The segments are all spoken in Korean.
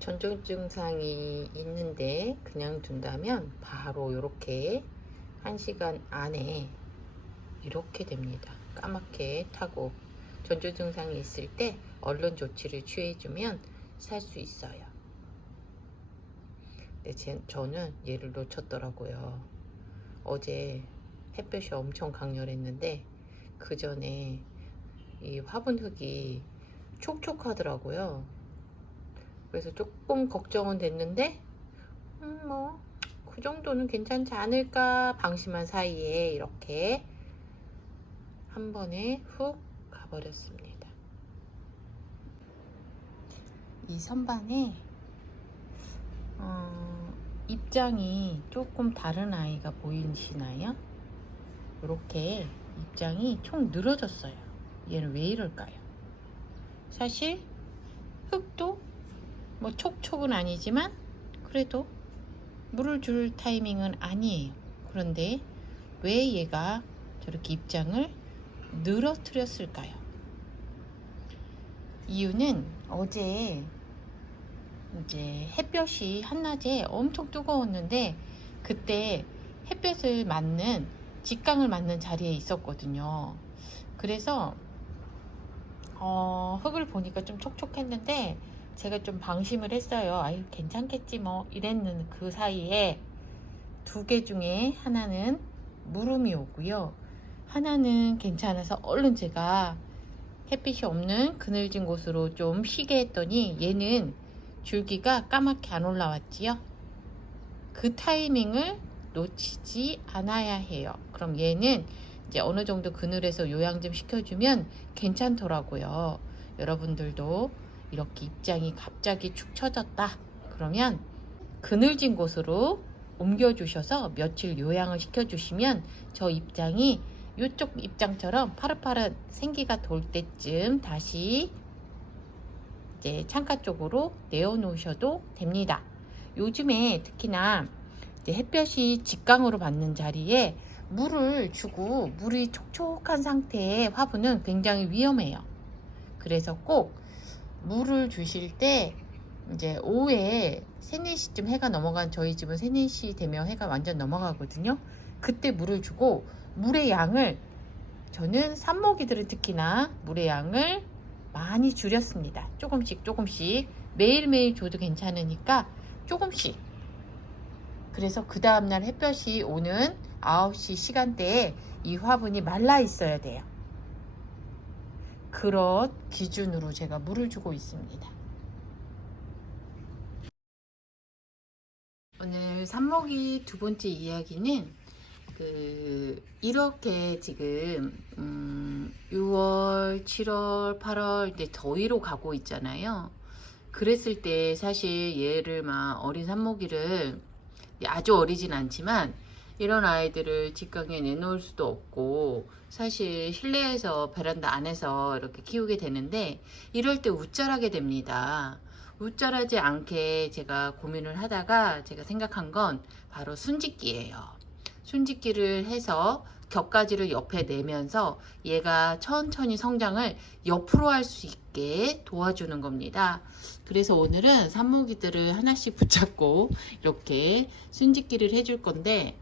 전조 증상이 있는데 그냥 둔다면 바로 이렇게 1시간 안에 이렇게 됩니다. 까맣게 타고 전조 증상이 있을 때 얼른 조치를 취해주면 살 수 있어요. 근데 저는 얘를 놓쳤더라고요. 어제 햇볕이 엄청 강렬했는데 그 전에 이 화분흙이 촉촉하더라고요. 그래서 조금 걱정은 됐는데 뭐 그 정도는 괜찮지 않을까 방심한 사이에 이렇게 한 번에 훅 가버렸습니다. 이 선반에 입장이 조금 다른 아이가 보이시나요? 이렇게 입장이 총 늘어졌어요. 얘는 왜 이럴까요? 사실 흙도 뭐 촉촉은 아니지만 그래도 물을 줄 타이밍은 아니에요. 그런데 왜 얘가 저렇게 입장을 늘어뜨렸을까요? 이유는 어제 이제 햇볕이 한낮에 엄청 뜨거웠는데 그때 햇볕을 맞는 직광을 맞는 자리에 있었거든요. 그래서 흙을 보니까 좀 촉촉했는데 제가 좀 방심을 했어요. 아유 괜찮겠지 뭐 이랬는 그 사이에 두 개 중에 하나는 물음이 오고요. 하나는 괜찮아서 얼른 제가 햇빛이 없는 그늘진 곳으로 좀 쉬게 했더니 얘는 줄기가 까맣게 안 올라왔지요. 그 타이밍을 놓치지 않아야 해요. 그럼 얘는 이제 어느 정도 그늘에서 요양 좀 시켜주면 괜찮더라고요. 여러분들도 이렇게 입장이 갑자기 축 처졌다 그러면 그늘진 곳으로 옮겨주셔서 며칠 요양을 시켜주시면 저 입장이 이쪽 입장처럼 파릇파릇 생기가 돌 때쯤 다시 이제 창가 쪽으로 내어 놓으셔도 됩니다. 요즘에 특히나 이제 햇볕이 직광으로 받는 자리에 물을 주고 물이 촉촉한 상태의 화분은 굉장히 위험해요. 그래서 꼭 물을 주실 때 이제 오후에 3, 4시쯤 해가 넘어간 저희 집은 3, 4시 되면 해가 완전 넘어가거든요. 그때 물을 주고 물의 양을 저는 삽목이들은 특히나 물의 양을 많이 줄였습니다. 조금씩 매일매일 줘도 괜찮으니까 조금씩. 그래서 그 다음날 햇볕이 오는 9시 시간대에 이 화분이 말라 있어야 돼요. 그런 기준으로 제가 물을 주고 있습니다. 오늘 삽목이 두 번째 이야기는 이렇게 지금 6월, 7월, 8월 이제 더위로 가고 있잖아요. 그랬을 때 사실 얘를 막 어린 삽목이를 아주 어리진 않지만 이런 아이들을 직광에 내놓을 수도 없고 사실 실내에서 베란다 안에서 이렇게 키우게 되는데 이럴 때 웃자라게 됩니다. 웃자라지 않게 제가 고민을 하다가 제가 생각한 건 바로 순짓기예요. 순짓기를 해서 격가지를 옆에 내면서 얘가 천천히 성장을 옆으로 할 수 있게 도와주는 겁니다. 그래서 오늘은 삽목이들을 하나씩 붙잡고 이렇게 순짓기를 해줄 건데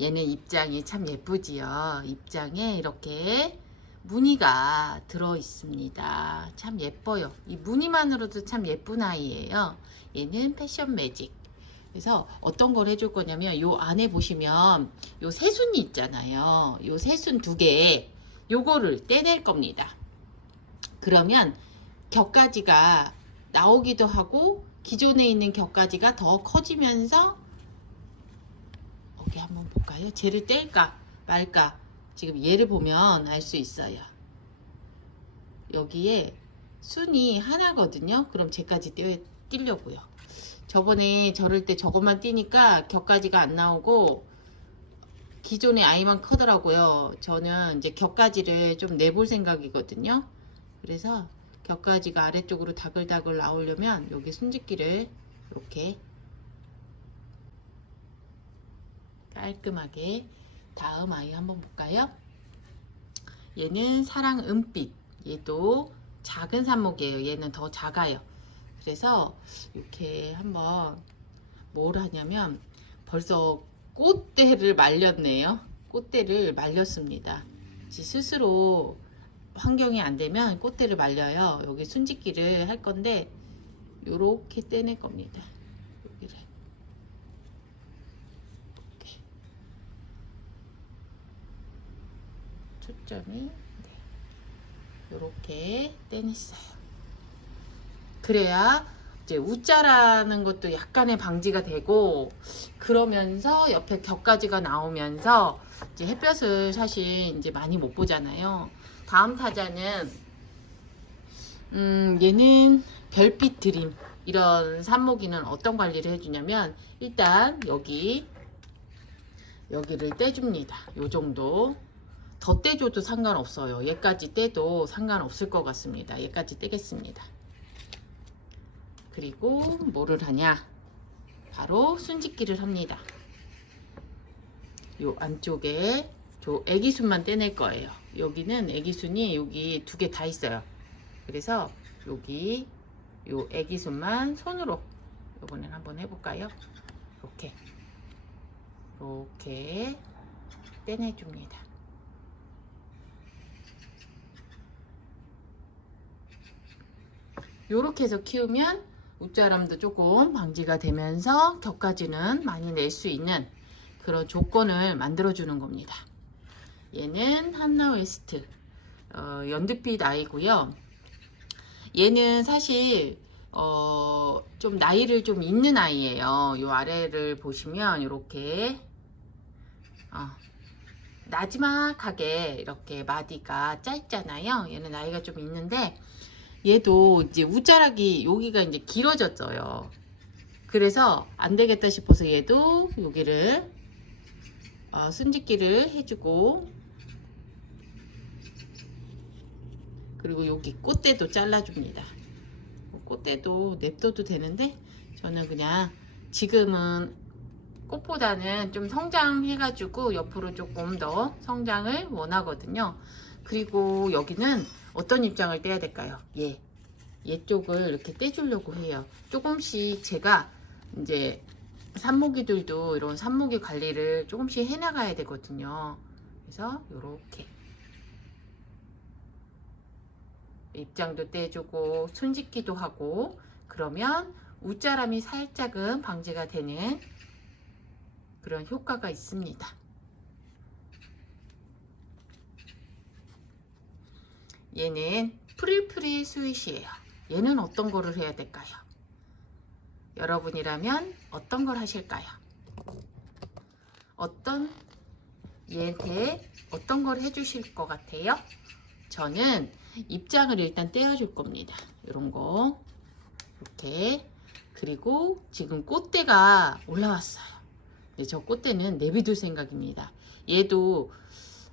얘는 입장이 참 예쁘지요. 입장에 이렇게 무늬가 들어 있습니다. 참 예뻐요. 이 무늬만으로도 참 예쁜 아이예요. 얘는 패션 매직. 그래서 어떤 걸 해줄 거냐면 요 안에 보시면 요 새순이 있잖아요. 요 새순 2개 요거를 떼낼 겁니다. 그러면 격가지가 나오기도 하고 기존에 있는 격가지가 더 커지면서 여기 한번 볼까요? 쟤를 뗄까 말까 지금 얘를 보면 알 수 있어요. 여기에 순이 하나거든요. 그럼 쟤까지 띄려고요. 저번에 저럴 때 저것만 띄니까 격가지가 안 나오고 기존의 아이만 크더라고요. 저는 이제 격가지를 좀 내볼 생각이거든요. 그래서 격가지가 아래쪽으로 다글다글 나오려면 여기 순짓기를 이렇게 깔끔하게. 다음 아이 한번 볼까요? 얘는 사랑 은빛. 얘도 작은 삽목이에요. 얘는 더 작아요. 그래서 이렇게 한번 뭘 하냐면 벌써 꽃대를 말렸네요. 꽃대를 말렸습니다. 스스로 환경이 안 되면 꽃대를 말려요. 여기 순짓기를 할 건데 요렇게 떼낼 겁니다. 여기를 이렇게 초점이 요렇게 떼냈어요. 그래야 이제 웃자라는 것도 약간의 방지가 되고, 그러면서 옆에 격가지가 나오면서 이제 햇볕을 사실 이제 많이 못 보잖아요. 다음 타자는 얘는 별빛 드림. 이런 산모기는 어떤 관리를 해주냐면 일단 여기를 떼줍니다. 요 정도. 더 떼줘도 상관없어요. 얘까지 떼도 상관없을 것 같습니다. 얘까지 떼겠습니다. 그리고 뭐를 하냐, 바로 순짓기를 합니다. 요 안쪽에 저 애기순만 떼낼 거예요. 여기는 애기순이 여기 2개 다 있어요. 그래서 여기 요 애기순만 손으로 이번엔 한번 해볼까요? 이렇게 떼내줍니다. 요렇게 해서 키우면 웃자람도 조금 방지가 되면서 격가지는 많이 낼 수 있는 그런 조건을 만들어 주는 겁니다. 얘는 한나웨스트 연두빛 아이고요. 얘는 사실 좀 나이를 좀 있는 아이예요. 요 아래를 보시면 이렇게 나지막하게 이렇게 마디가 짧잖아요. 얘는 나이가 좀 있는데 얘도 이제 웃자락이 여기가 이제 길어졌어요. 그래서 안 되겠다 싶어서 얘도 여기를 순짓기를 해주고, 그리고 여기 꽃대도 잘라줍니다. 꽃대도 냅둬도 되는데 저는 그냥 지금은 꽃보다는 좀 성장해가지고 옆으로 조금 더 성장을 원하거든요. 그리고 여기는 어떤 입장을 떼야 될까요? 얘 쪽을 이렇게 떼주려고 해요. 조금씩 제가 이제 산모기들도 이런 산모기 관리를 조금씩 해나가야 되거든요. 그래서 이렇게 입장도 떼주고 순짓기도 하고, 그러면 웃자람이 살짝은 방지가 되는 그런 효과가 있습니다. 얘는 프릴프릴 스윗이에요. 얘는 어떤 거를 해야 될까요? 여러분이라면 어떤 걸 하실까요? 얘한테 어떤 걸 해주실 것 같아요? 저는 입장을 일단 떼어줄 겁니다. 이런 거 이렇게. 그리고 지금 꽃대가 올라왔어요. 근데 저 꽃대는 내비둘 생각입니다. 얘도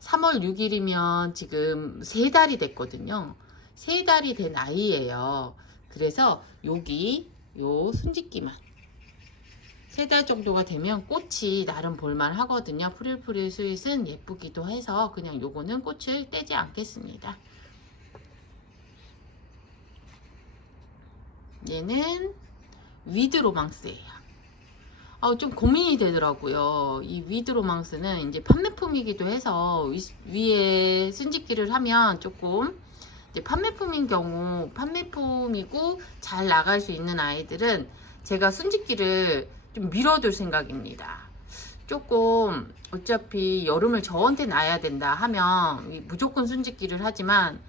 3월 6일이면 지금 3달이 됐거든요. 3달이 된 아이예요. 그래서 여기 요 순짓기만 3달 정도가 되면 꽃이 나름 볼만 하거든요. 프릴프릴 스윗은 예쁘기도 해서 그냥 요거는 꽃을 떼지 않겠습니다. 얘는 위드로망스예요. 좀 고민이 되더라고요. 이 위드로망스는 이제 판매품이기도 해서 위에 순짓기를 하면 조금 이제 판매품인 경우, 판매품이고 잘 나갈 수 있는 아이들은 제가 순짓기를 좀 밀어둘 생각입니다. 조금 어차피 여름을 저한테 놔야 된다 하면 무조건 순짓기를 하지만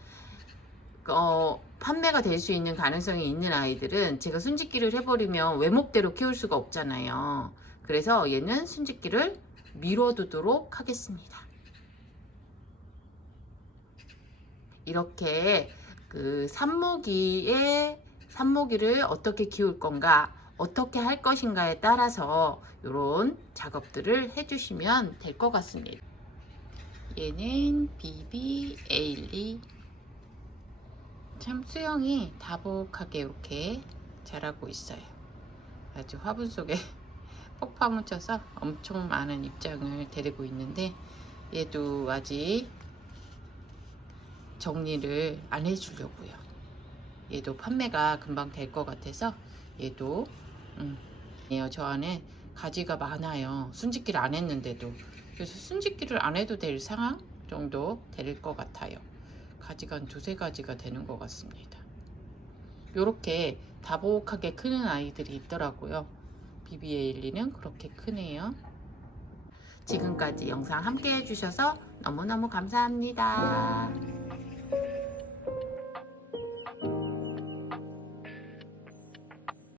판매가 될 수 있는 가능성이 있는 아이들은 제가 순짓기를 해버리면 외목대로 키울 수가 없잖아요. 그래서 얘는 순짓기를 밀어두도록 하겠습니다. 이렇게 그 산모기를 어떻게 키울 건가, 어떻게 할 것인가에 따라서 이런 작업들을 해주시면 될 것 같습니다. 얘는 비비 에일리. 참 수영이 다복하게 이렇게 자라고 있어요. 아주 화분 속에 폭 파묻혀서 엄청 많은 입장을 데리고 있는데, 얘도 아직 정리를 안 해주려고요. 얘도 판매가 금방 될 것 같아서 얘도 저 안에 가지가 많아요. 순짓기를 안 했는데도. 그래서 순짓기를 안 해도 될 상황 정도 될 것 같아요. 가지가 한 두세 가지가 되는 것 같습니다. 요렇게 다복하게 크는 아이들이 있더라고요. BB에일리는 그렇게 크네요. 지금까지 영상 함께 해주셔서 너무너무 감사합니다.